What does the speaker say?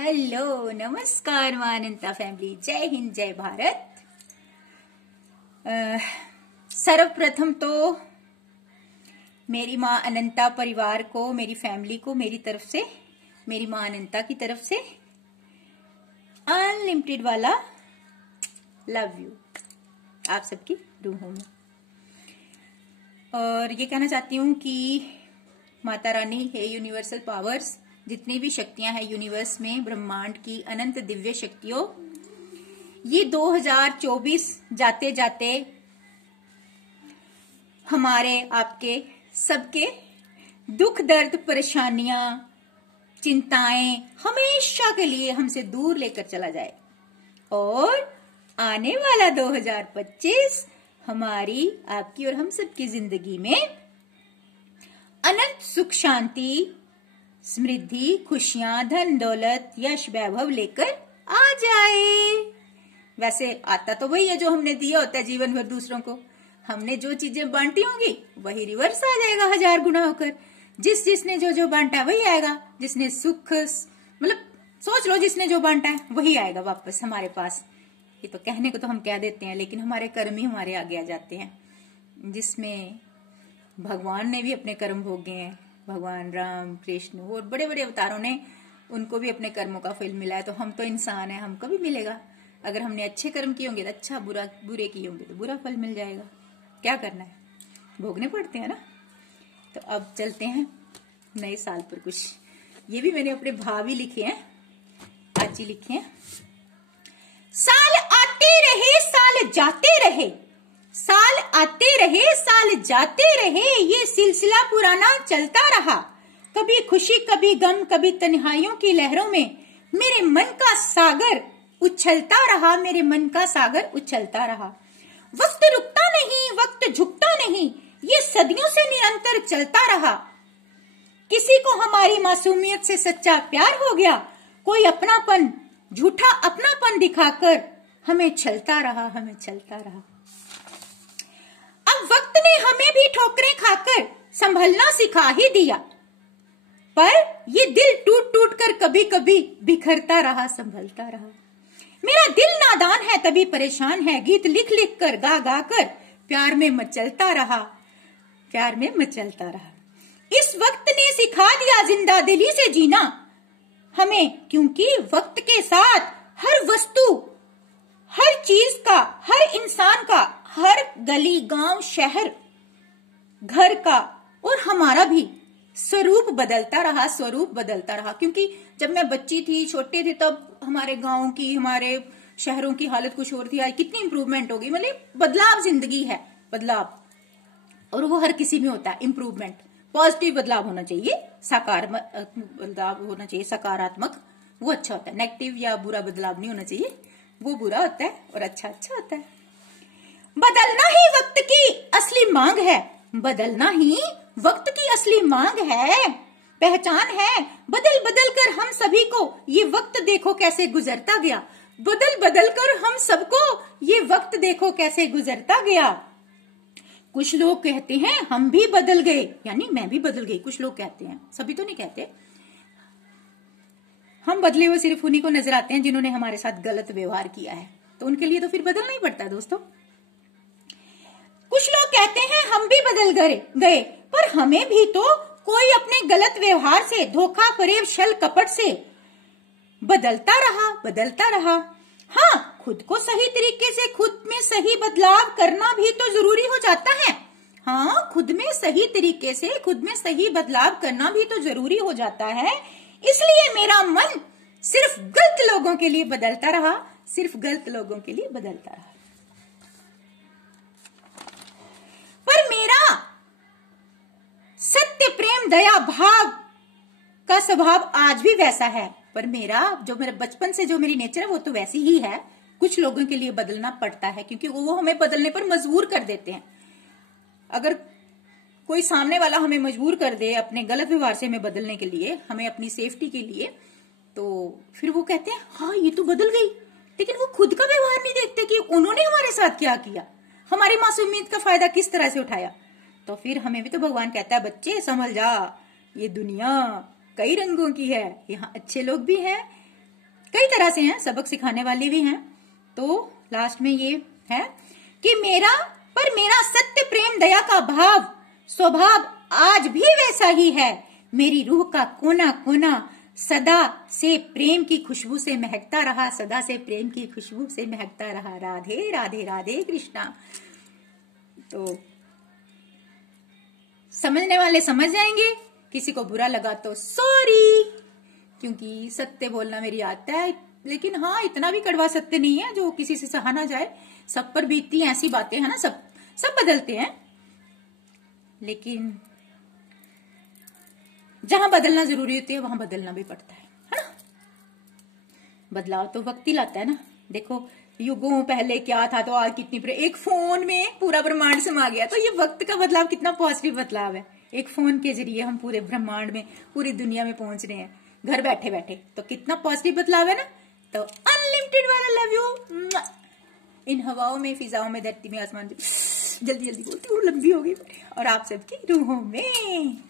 Hello, नमस्कार मां अनंता family. जय हिंद, जय भारत। सर्वप्रथम तो मेरी मां अनंता परिवार को, मेरी फैमिली को मेरी तरफ से, मेरी मां अनंता की तरफ से अनलिमिटेड वाला लव यू आप सबकी रूहों में। और ये कहना चाहती हूँ कि माता रानी है यूनिवर्सल पावर्स, जितनी भी शक्तियां हैं यूनिवर्स में, ब्रह्मांड की अनंत दिव्य शक्तियों, ये 2024 जाते जाते हमारे आपके सबके दुख दर्द परेशानियां चिंताएं हमेशा के लिए हमसे दूर लेकर चला जाए और आने वाला 2025 हमारी, आपकी और हम सबकी जिंदगी में अनंत सुख शांति, समृद्धि, खुशियां, धन दौलत, यश वैभव लेकर आ जाए। वैसे आता तो वही है जो हमने दिया होता है जीवन भर दूसरों को। हमने जो चीजें बांटी होंगी वही रिवर्स आ जाएगा 1000 गुना होकर। जिसने जो बांटा वही आएगा। जिसने सुख, मतलब सोच लो, जिसने जो बांटा है वही आएगा वापस हमारे पास। ये तो कहने को तो हम कह देते हैं, लेकिन हमारे कर्म ही हमारे आगे आ जाते हैं, जिसमें भगवान ने भी अपने कर्म भोगे हैं। भगवान राम, कृष्ण और बड़े बड़े अवतारों ने, उनको भी अपने कर्मों का फल मिला है। तो हम तो इंसान हैं, हमको भी मिलेगा। अगर हमने अच्छे कर्म किए होंगे तो अच्छा, बुरे किए होंगे तो बुरा फल मिल जाएगा। क्या करना है, भोगने पड़ते हैं ना। तो अब चलते हैं नए साल पर। कुछ ये भी मैंने अपने भावी लिखे हैं, चाची लिखे हैं। साल आते रहे, साल जाते रहे, साल आते रहे, साल जाते रहे, ये सिलसिला पुराना चलता रहा। कभी खुशी, कभी गम, कभी तन्हाइयों की लहरों में मेरे मन का सागर उछलता रहा, मेरे मन का सागर उछलता रहा। वक्त रुकता नहीं, वक्त झुकता नहीं, ये सदियों से निरंतर चलता रहा। किसी को हमारी मासूमियत से सच्चा प्यार हो गया, कोई अपनापन, झूठा अपनापन दिखाकर हमें छलता रहा, हमें छलता रहा। अब वक्त ने हमें भी ठोकरें खाकर संभलना सिखा ही दिया, पर ये दिल टूट टूट कर कभी कभी बिखरता रहा, संभलता रहा। मेरा दिल नादान है तभी परेशान है, गीत लिख लिख कर, गा गा कर प्यार में मचलता रहा, प्यार में मचलता रहा। इस वक्त ने सिखा दिया जिंदा दिली से जीना हमें, क्योंकि वक्त के साथ हर वस्तु, हर चीज का, हर इंसान का, हर गली, गांव, शहर, घर का और हमारा भी स्वरूप बदलता रहा, स्वरूप बदलता रहा। क्योंकि जब मैं बच्ची थी, छोटे थे, तब हमारे गांव की, हमारे शहरों की हालत कुछ और थी। आज कितनी इंप्रूवमेंट होगी। मतलब बदलाव जिंदगी है, बदलाव, और वो हर किसी में होता है। इंप्रूवमेंट, पॉजिटिव बदलाव होना चाहिए, सकारात्मक बदलाव होना चाहिए, सकारात्मक, वो अच्छा होता है। नेगेटिव या बुरा बदलाव नहीं होना चाहिए, वो बुरा होता है और अच्छा अच्छा होता है। बदलना ही वक्त की असली मांग है, बदलना ही वक्त की असली मांग है, पहचान है। बदल बदल कर हम सभी को ये वक्त देखो कैसे गुजरता गया, बदल बदल कर हम सबको ये वक्त देखो कैसे गुजरता गया। कुछ लोग कहते हैं हम भी बदल गए, यानी मैं भी बदल गई। कुछ लोग कहते हैं, सभी तो नहीं कहते। हम बदले हुए सिर्फ उन्हीं को नजर आते हैं जिन्होंने हमारे साथ गलत व्यवहार किया है, तो उनके लिए तो फिर बदलना ही पड़ता है दोस्तों। कुछ लोग कहते हैं हम भी बदल गए, पर हमें भी तो कोई अपने गलत व्यवहार से, धोखा, फरेब, छल कपट से बदलता रहा, बदलता रहा। हाँ, खुद को सही तरीके से, खुद में सही बदलाव करना भी तो जरूरी हो जाता है। हाँ, खुद में सही तरीके से, खुद में सही बदलाव करना भी तो जरूरी हो जाता है। इसलिए मेरा मन सिर्फ गलत लोगों के लिए बदलता रहा, सिर्फ गलत लोगों के लिए बदलता रहा। पर मेरा सत्य, प्रेम, दया, भाव का स्वभाव आज भी वैसा है। पर मेरा बचपन से जो मेरी नेचर है वो तो वैसी ही है। कुछ लोगों के लिए बदलना पड़ता है, क्योंकि वो हमें बदलने पर मजबूर कर देते हैं। अगर कोई सामने वाला हमें मजबूर कर दे अपने गलत व्यवहार से हमें बदलने के लिए, हमें अपनी सेफ्टी के लिए, तो फिर वो कहते हैं हाँ ये तो बदल गई, लेकिन वो खुद का व्यवहार नहीं देखते कि उन्होंने हमारे साथ क्या किया, हमारी मासूमियत का फायदा किस तरह से उठाया। तो फिर हमें भी तो भगवान कहता है बच्चे संभल जा, ये दुनिया कई रंगों की है, यहाँ अच्छे लोग भी हैं, कई तरह से हैं, सबक सिखाने वाली भी हैं। तो लास्ट में ये है कि मेरा सत्य प्रेम दया का भाव स्वभाव आज भी वैसा ही है। मेरी रूह का कोना कोना सदा से प्रेम की खुशबू से महकता रहा, सदा से प्रेम की खुशबू से महकता रहा। राधे राधे राधे कृष्णा। तो समझने वाले समझ जाएंगे, किसी को बुरा लगा तो सॉरी, क्योंकि सत्य बोलना मेरी आदत है। लेकिन हाँ, इतना भी कड़वा सत्य नहीं है जो किसी से सहा ना जाए। सब पर बीतती ऐसी बातें हैं ना, सब बदलते हैं, लेकिन जहां बदलना जरूरी होती है वहां बदलना भी पड़ता है ना। बदलाव तो वक्त ही लाता है ना। देखो युगों पहले क्या था तो आज कितनी एक फोन में पूरा ब्रह्मांड समा गया। तो ये वक्त का बदलाव कितना पॉजिटिव बदलाव है। एक फोन के जरिए हम पूरे ब्रह्मांड में, पूरी दुनिया में पहुंच रहे हैं घर बैठे बैठे। तो कितना पॉजिटिव बदलाव है ना। तो अनलिमिटेड वाला लव यू इन हवाओं में, फिजाओं में, धरती में, आसमान में। जल्दी जल्दी बोलती हूँ, लंबी हो गई। और आप सबकी रूहों में।